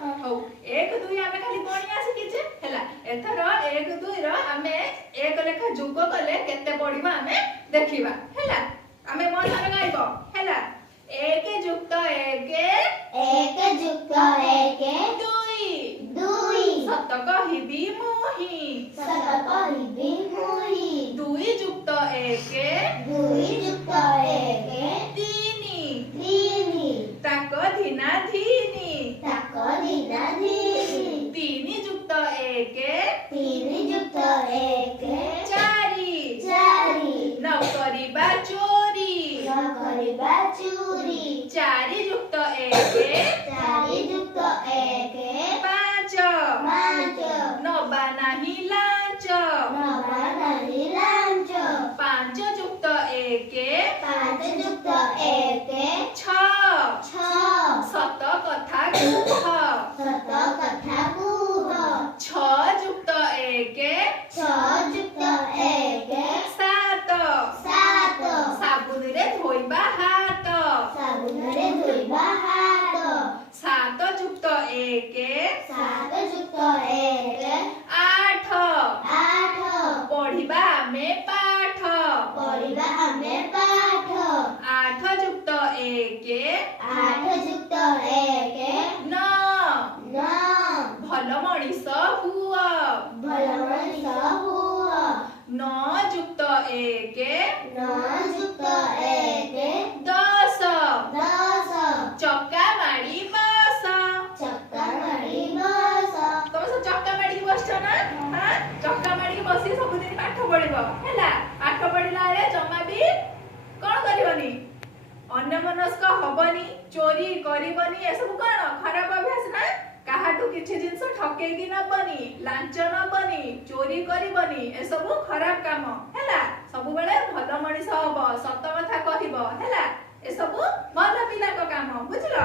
हौ 1 2 आमे खाली गणिया शिखिचे हैला एथरो 1 2 रो आमे एक लेखा जोग कले केते पड़िबो आमे देखिबा हैला आमे मो सारे गाइबो हैला 1 + 1 1 + 1 2 सत कहिबी मोहि 2 2 + 1 3 ताको धिना धिनी 3 + 1 4 न करिबा चोरी 4 + 1 5 नबा नाही लांच 5 + 1 6 सत कथा कुह 6 + 1 7 साबुन रे धोइबा हाथ 7 + 1 8 पढ़िबा आमे पाठ 8 + 1 9 भल मणिष हुआ 9 + 1 10 चक्का माड़ी बस तुम सब चक्का माड़ी बस ना हां चक्का माड़ी बसी सब दिन पाठ पढिबो हैला पाठ पढिला रे जमा भी कोन करिवनी अन्यमनस्क हबनी चोरी करिवनी ए सब कोन खराब अभ्यास ना काहाटू किछि जिंस ठकेई कि नबनी लांच नबनी चोरी करिवनी ए सब खराब काम हैला सब बेले भल मणिष हबो सत कथा कहिबो हैला ए सब भल पिला को काम बुझलो।